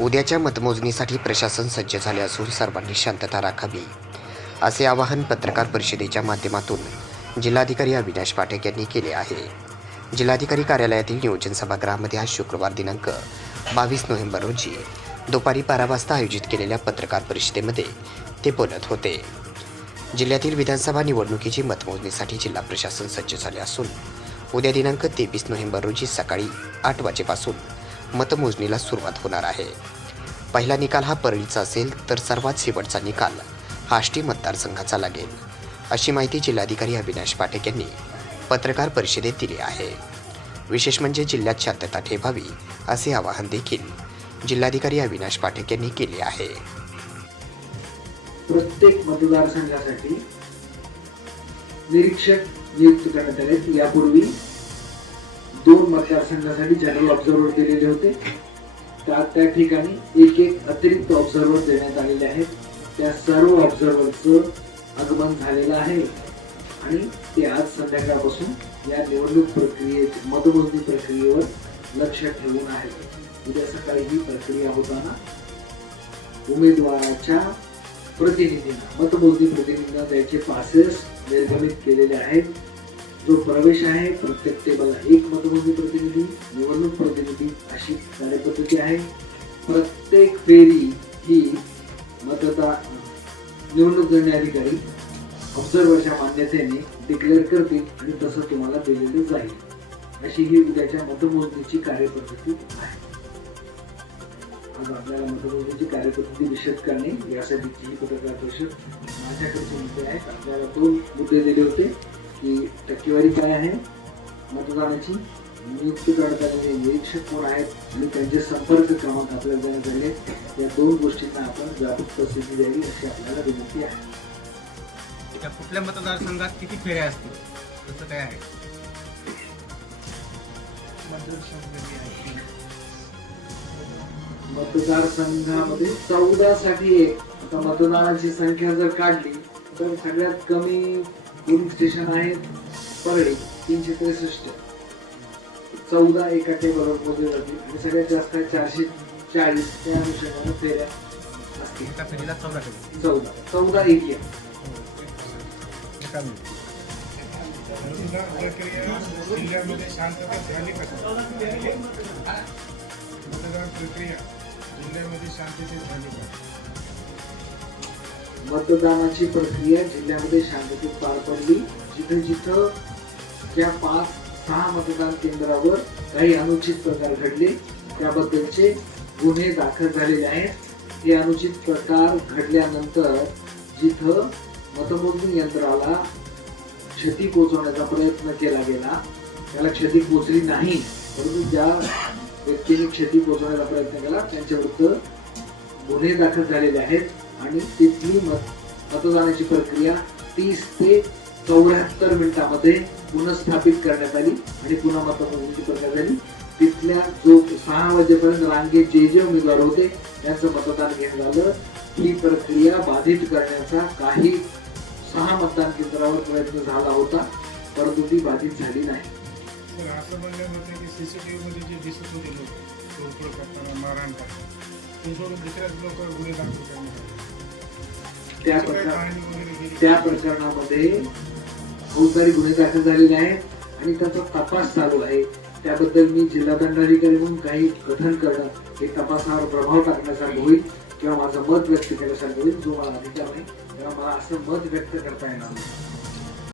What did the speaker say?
उद्याच्या मतमोजणीसाठी प्रशासन सज्ज झाले असून सर्वांनी शांतता राखावी असे आवाहन पत्रकार परिषदेच्या माध्यमातून जिल्हाधिकारी अविनाश पाठक यांनी केले आहे। जिल्हाधिकारी कार्यालयातील नियोजन सभागृहामध्ये आज शुक्रवार दिनांक 22 नोव्हेंबर रोजी दुपारी 12 वाजता आयोजित केलेल्या पत्रकार परिषदेमध्ये ते बोलत होते। जिल्ह्यातील विधानसभा निवडणुकीची मतमोजणीसाठी जिल्हा प्रशासन सज्ज झाले असून उद्या दिनांक 23 नोव्हेंबर रोजी सकाळी 8 वाजेपासून मतमोजणीला सुरुवात होणार आहे। पहिला निकाल हा परळीचा असेल तर सर्वात शेवटचा निकाल आष्टी मतदारसंघाचा लागेल, अशी माहिती जिल्हाधिकारी अविनाश पाठक यांनी पत्रकार परिषदेत दिली आहे। विशेष म्हणजे जिल्ह्यात शांतता ठेवावी असे आवाहन देखील जिल्हाधिकारी अविनाश पाठक यांनी केले आहे। प्रत्येक मतदारसंघासाठी निरीक्षक नियुक्त करण्यात आले। यापूर्वी 2 मतदारसंघासाठी जनरल ऑब्झर्वर केलेले होते, त्या ठिकाणी एक अतिरिक्त ऑब्झर्वर देण्यात आलेले आहेत। त्या सर्व ऑब्झर्वरचं आगमन झालेलं आहे आणि ते आज संध्याकाळपासून या निवडणूक प्रक्रियेत मतमोजणी प्रक्रियेवर लक्ष ठेवून आहेत। उद्या सकाळी ही प्रक्रिया होताना उमेदवाराच्या प्रतिनिधींना मतमोजणी प्रतिनिधींना त्याचे पासेस निर्गमित केलेले आहेत। जो प्रवेश आहे प्रत्येक टेबलला 1 मतमोजणी प्रतिनिधी, निवडणूक प्रतिनिधी अशी कार्यपद्धती आहे। प्रत्येक फेरी ही निवडणूक निर्णय अधिकारी ऑब्झर्वरच्या मान्यतेने डिक्लेअर करतील आणि तसं तुम्हाला दिलेलं जाईल, अशी ही उद्याच्या मतमोजणीची कार्यपद्धती आहे। आज आपल्याला मतमोजणीची कार्यपद्धती विशद करणे यासाठीची ही पत्रकार परिषद माझ्याकडचे मुद्दे आहेत। आपल्याला 2 मुद्दे दिले होते की टक्केवारी काय आहे, मतदानाची नियुक्त करण्यात आलेले निरीक्षक कोण आहेत आणि त्यांचे संपर्क क्रमांक आपल्याला देण्यात आले। या 2 गोष्टींना आपण व्यापक प्रसिद्धी द्यावी अशी आपल्याला विनंती आहे। कुठल्या मतदारसंघात किती फेऱ्या असतील तसं काय आहे? मतदारसंघामध्ये 14 साठी आता मतदानाची संख्या जर काढली तर सगळ्यात कमी पोलिंग स्टेशन आहेत परळी 363, 14 एका टेबलवर मोजले जातील आणि सगळ्यात जास्त 440 त्या अनुषंगाने फेऱ्या असतील। एका फेरीला 14 एक या जिल्ह्यामध्ये शांतता झाली का? मतदान प्रक्रिया जिल्ह्यामध्ये शांततेत झाली का? मतदानाची प्रक्रिया जिल्ह्यामध्ये शांततेत पार पडली। जिथं ज्या 5-6 मतदान केंद्रावर काही अनुचित प्रकार घडले त्याबद्दलचे गुन्हे दाखल झालेले आहेत। हे अनुचित प्रकार घडल्यानंतर जिथं मतमोजणी यंत्राला क्षती पोहोचवण्याचा प्रयत्न केला गेला त्याला क्षती पोहोचली नाही, परंतु ज्या व्यक्तीने क्षती पोहोचवण्याचा प्रयत्न केला त्यांच्याविरुद्ध गुन्हे दाखल झालेले आहेत आणि तिथली मतदानाची प्रक्रिया 30 ते 74 मिनिटांमध्ये पुनर्स्थापित करण्यात आली आणि पुन्हा मतमोजणीची प्रक्रिया झाली। तिथल्या जो 6 वाजेपर्यंत रांगेत जे उमेदवार होते त्यांचं मतदान घेणं झालं। ही प्रक्रिया बाधित करण्याचा काही 6 मतदान केंद्रावर प्रयत्न झाला होता, परंतु ती बाधित झाली नाही। असं म्हणलं होतं की सीसीटीव्ही मध्ये जे दिसत होते लोक तोडफोड करताना मारहाण करताना ते सोडून दुसऱ्याच लोक गुन्हे दाखल करण्यात त्या प्रकरणामध्ये फौजदारी गुन्हे दाखल झालेले आहेत आणि त्याचा तपास चालू आहे। त्याबद्दल मी जिल्हा दंडाधिकारी म्हणून काही कथन करणं हे तपासावर प्रभाव टाकण्यासारखं होईल किंवा माझं मत व्यक्त केल्यासारखं होईल। जो मला अधिकार नाही तेव्हा मला असं मत व्यक्त करता येणार नाही।